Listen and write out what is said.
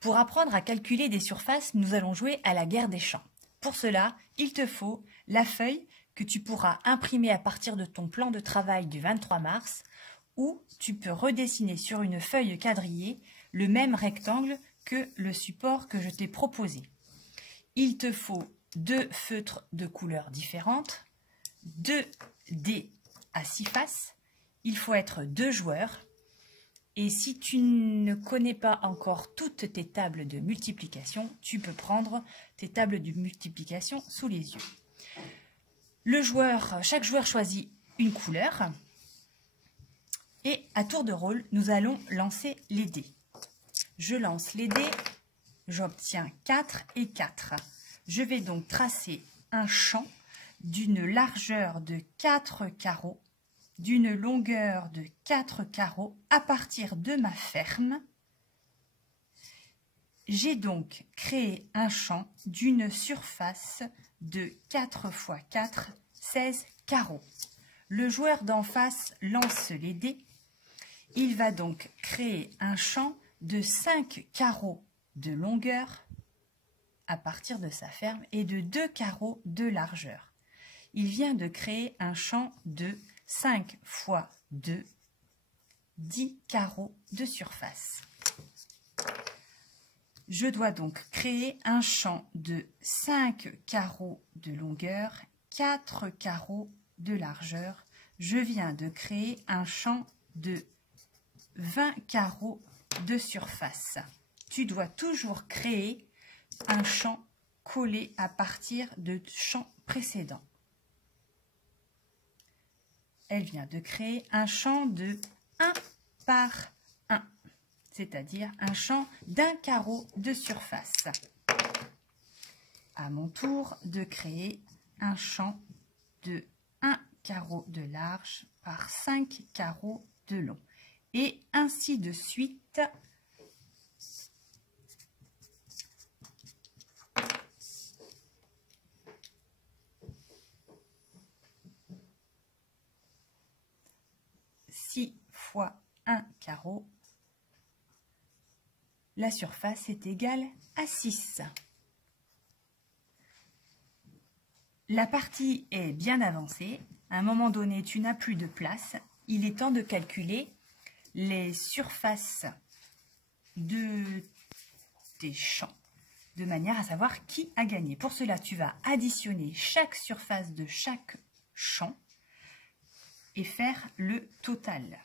Pour apprendre à calculer des surfaces, nous allons jouer à la guerre des champs. Pour cela, il te faut la feuille que tu pourras imprimer à partir de ton plan de travail du 23 mars, ou tu peux redessiner sur une feuille quadrillée le même rectangle que le support que je t'ai proposé. Il te faut 2 feutres de couleurs différentes, 2 dés à 6 faces, il faut être 2 joueurs. Et si tu ne connais pas encore toutes tes tables de multiplication, tu peux prendre tes tables de multiplication sous les yeux. Chaque joueur choisit une couleur. Et à tour de rôle, nous allons lancer les dés. Je lance les dés, j'obtiens 4 et 4. Je vais donc tracer un champ d'une largeur de 4 carreaux, d'une longueur de 4 carreaux à partir de ma ferme. J'ai donc créé un champ d'une surface de 4 x 4, 16 carreaux. Le joueur d'en face lance les dés. Il va donc créer un champ de 5 carreaux de longueur à partir de sa ferme et de 2 carreaux de largeur. Il vient de créer un champ de 5 x 2, 10 carreaux de surface. Je dois donc créer un champ de 5 carreaux de longueur, 4 carreaux de largeur. Je viens de créer un champ de 20 carreaux de surface. Tu dois toujours créer un champ collé à partir de champs précédents. Elle vient de créer un champ de 1 par 1, c'est-à-dire un champ d'un carreau de surface. À mon tour de créer un champ de 1 carreau de large par 5 carreaux de long. Et ainsi de suite. Six fois 1 carreau, la surface est égale à 6. La partie est bien avancée. À un moment donné, tu n'as plus de place. Il est temps de calculer les surfaces de tes champs, de manière à savoir qui a gagné. Pour cela, tu vas additionner chaque surface de chaque champ et faire le total.